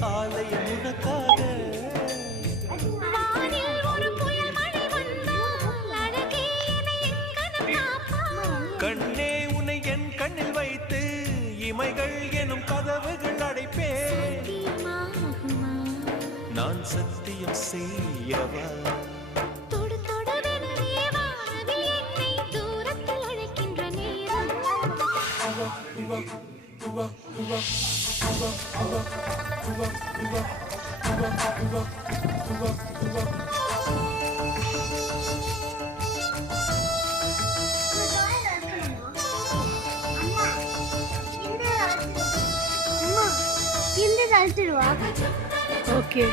ஆலயம் உனக்காக. கண்ணே உன்னை என் கண்ணில் வைத்து இமைகள் எனும் கதவுகள் அடைப்பேன். நான் சத்தியம் செய்யவா ஓகே